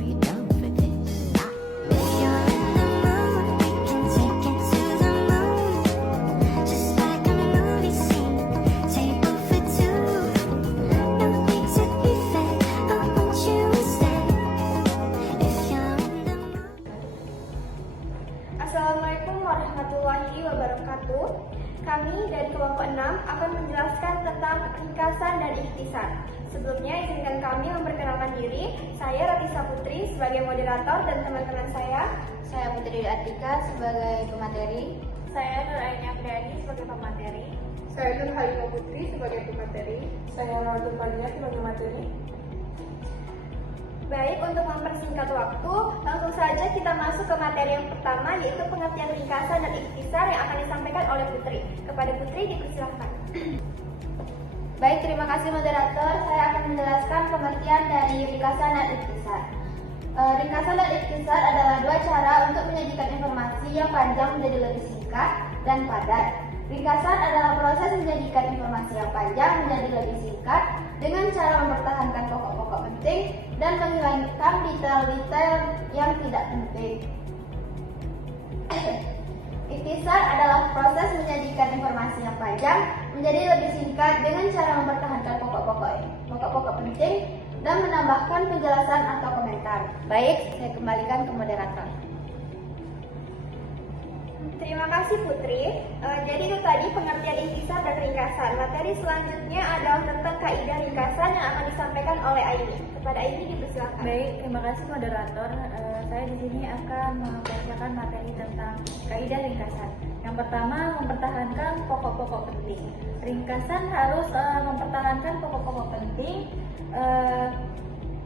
Are you down for this? If you're in the mood, we can take it to the moon. Just like a movie scene, table for two. No need to be fake, I want you to stay. If you're in the mood. Assalamualaikum warahmatullahi wabarakatuh. Kami dari kelompok 6 akan menjelaskan tentang ringkasan dan ikhtisar. Sebelumnya izinkan kami memperkenalkan diri. Saya Ratisa Putri sebagai moderator dan teman-teman saya Putri Atika sebagai pemateri. Saya Nur Ainya Priadi sebagai pemateri. Saya Nur Halimah Putri sebagai pemateri. Saya Ronaldo Fania sebagai materi. Baik, untuk mempersingkat waktu, langsung saja kita masuk ke materi yang pertama, yaitu pengertian ringkasan dan ikhtisar yang akan disampaikan oleh Putri. Kepada Putri dipersilahkan. Baik, terima kasih moderator. Saya akan menjelaskan pengertian dari ringkasan dan ikhtisar. Ringkasan dan ikhtisar adalah dua cara untuk menyajikan informasi yang panjang menjadi lebih singkat dan padat. Ringkasan adalah proses menjadikan informasi yang panjang menjadi lebih singkat dengan cara mempertahankan pokok-pokok penting dan menghilangkan detail-detail yang tidak penting. Ikhtisar adalah proses menjadikan informasi yang panjang menjadi lebih singkat dengan cara mempertahankan pokok-pokok penting dan menambahkan penjelasan atau komentar. Baik, saya kembalikan ke moderator. Terima kasih Putri. Jadi itu tadi pengertian ikhtisar dan ringkasan. Materi selanjutnya adalah tentang kaidah ringkasan yang akan disampaikan oleh Aini. Kepada Aini dipersilakan. Baik, terima kasih moderator. Saya di sini akan membacakan materi tentang kaidah ringkasan. Yang pertama, mempertahankan pokok-pokok penting. Ringkasan harus mempertahankan pokok-pokok penting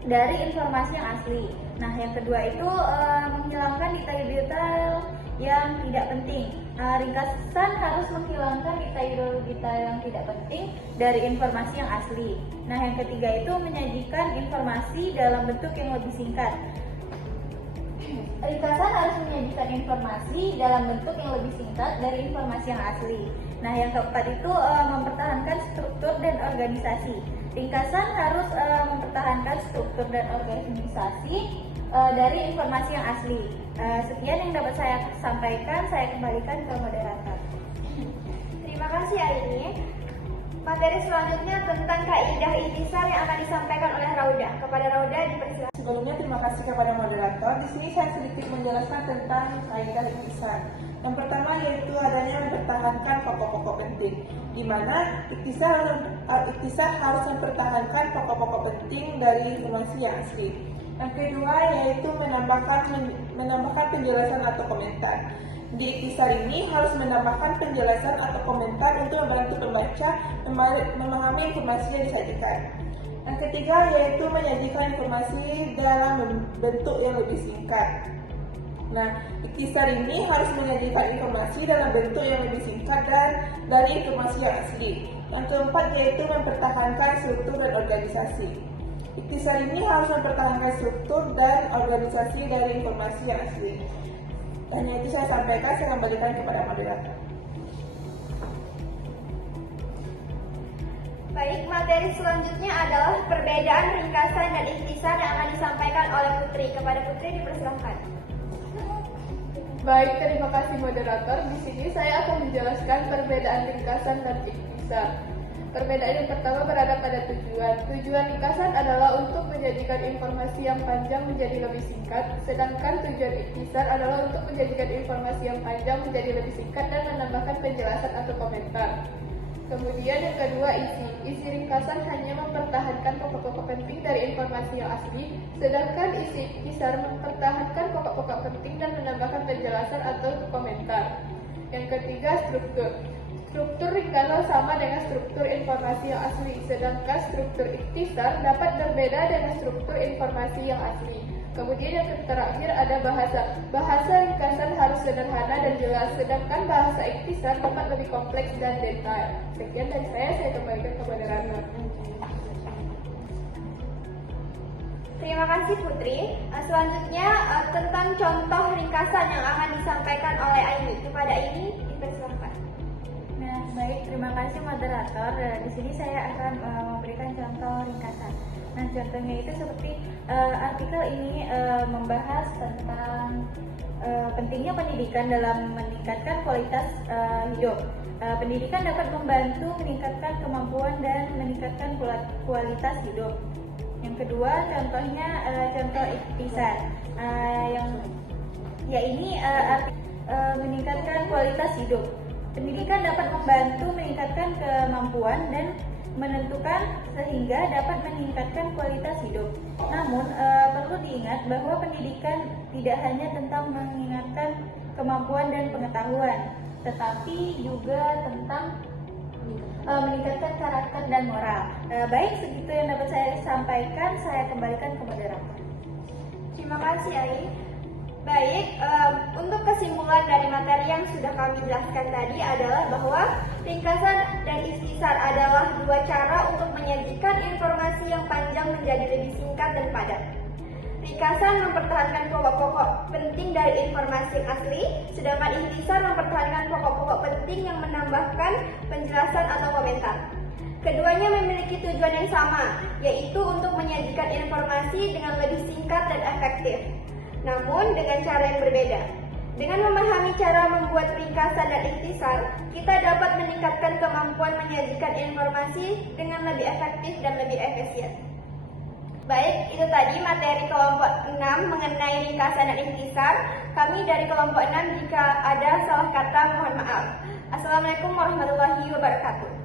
dari informasi yang asli. Nah, yang kedua itu menghilangkan detail-detail yang tidak penting. Ringkasan harus menghilangkan detail-detail yang tidak penting dari informasi yang asli. Nah, yang ketiga itu menyajikan informasi dalam bentuk yang lebih singkat. Ringkasan harus menyajikan informasi dalam bentuk yang lebih singkat dari informasi yang asli. Nah, yang keempat itu mempertahankan struktur dan organisasi. Ringkasan harus mempertahankan struktur dan organisasi dari informasi yang asli. Sekian yang dapat saya sampaikan, saya kembalikan ke moderator. Terima kasih Aini. Materi selanjutnya tentang kaidah ikhtisar yang akan disampaikan oleh Rauda. Kepada Rauda dipersilakan. Sebelumnya terima kasih kepada moderator. Di sini saya sedikit menjelaskan tentang kaidah ikhtisar. Yang pertama yaitu adanya mempertahankan pokok-pokok penting, di mana ikhtisar harus mempertahankan pokok-pokok penting dari informasi yang asli. Yang kedua yaitu menambahkan penjelasan atau komentar. Di ikhtisar ini harus menambahkan penjelasan atau komentar untuk membantu pembaca memahami informasi yang disajikan. Yang ketiga yaitu menyajikan informasi dalam bentuk yang lebih singkat. Nah, ikhtisar ini harus menyajikan informasi dalam bentuk yang lebih singkat dan dari informasi yang asli. Yang keempat yaitu mempertahankan struktur dan organisasi. Ikhtisar ini harus mempertahankan struktur dan organisasi dari informasi yang asli. Dan yang itu saya sampaikan, saya kembalikan kepada moderator. Baik, materi selanjutnya adalah perbedaan ringkasan dan ikhtisar yang akan disampaikan oleh Putri. Kepada Putri dipersilakan. Baik, terima kasih moderator. Di sini saya akan menjelaskan perbedaan ringkasan dan ikhtisar. Perbedaan yang pertama berada pada tujuan. Tujuan ringkasan adalah untuk menjadikan informasi yang panjang menjadi lebih singkat, sedangkan tujuan ikhtisar adalah untuk menjadikan informasi yang panjang menjadi lebih singkat dan menambahkan penjelasan atau komentar. Kemudian yang kedua isi. Isi ringkasan hanya mempertahankan pokok-pokok penting dari informasi yang asli, sedangkan isi ikhtisar mempertahankan pokok-pokok penting dan menambahkan penjelasan atau komentar. Yang ketiga struktur. Struktur ringkasan sama dengan struktur informasi yang asli, sedangkan struktur ikhtisar dapat berbeda dengan struktur informasi yang asli. Kemudian yang terakhir ada bahasa. Bahasa ringkasan harus sederhana dan jelas, sedangkan bahasa ikhtisar dapat lebih kompleks dan detail. Sekian dari saya kembalikan kepada Rana. Terima kasih Putri. Selanjutnya tentang contoh ringkasan yang akan disampaikan oleh Aini. Kepada Aini dipersilakan. Nah, baik, terima kasih moderator. Di sini saya akan memberikan contoh ringkasan. Nah, contohnya itu seperti artikel ini membahas tentang pentingnya pendidikan dalam meningkatkan kualitas hidup. Pendidikan dapat membantu meningkatkan kemampuan dan meningkatkan kualitas hidup. Yang kedua, contohnya contoh ikhtisar, meningkatkan kualitas hidup. Pendidikan dapat membantu meningkatkan kemampuan dan menentukan sehingga dapat meningkatkan kualitas hidup. Namun perlu diingat bahwa pendidikan tidak hanya tentang mengingatkan kemampuan dan pengetahuan, tetapi juga tentang meningkatkan karakter dan moral. Baik, segitu yang dapat saya sampaikan. Saya kembalikan ke moderator. Terima kasih, Ai. Baik, untuk kesimpulan dari materi yang sudah kami jelaskan tadi adalah bahwa ringkasan dan ikhtisar adalah dua cara untuk menyajikan informasi yang panjang menjadi lebih singkat dan padat. Ringkasan mempertahankan pokok-pokok penting dari informasi yang asli, sedangkan ikhtisar mempertahankan pokok-pokok penting yang menambahkan penjelasan atau komentar. Keduanya memiliki tujuan yang sama, yaitu untuk menyajikan informasi dengan lebih singkat dan efektif, namun dengan cara yang berbeda. Dengan memahami cara membuat ringkasan dan ikhtisar, kita dapat meningkatkan kemampuan menyajikan informasi dengan lebih efektif dan lebih efisien. Baik, itu tadi materi kelompok 6 mengenai ringkasan dan ikhtisar. Kami dari kelompok 6 jika ada salah kata mohon maaf. Assalamualaikum warahmatullahi wabarakatuh.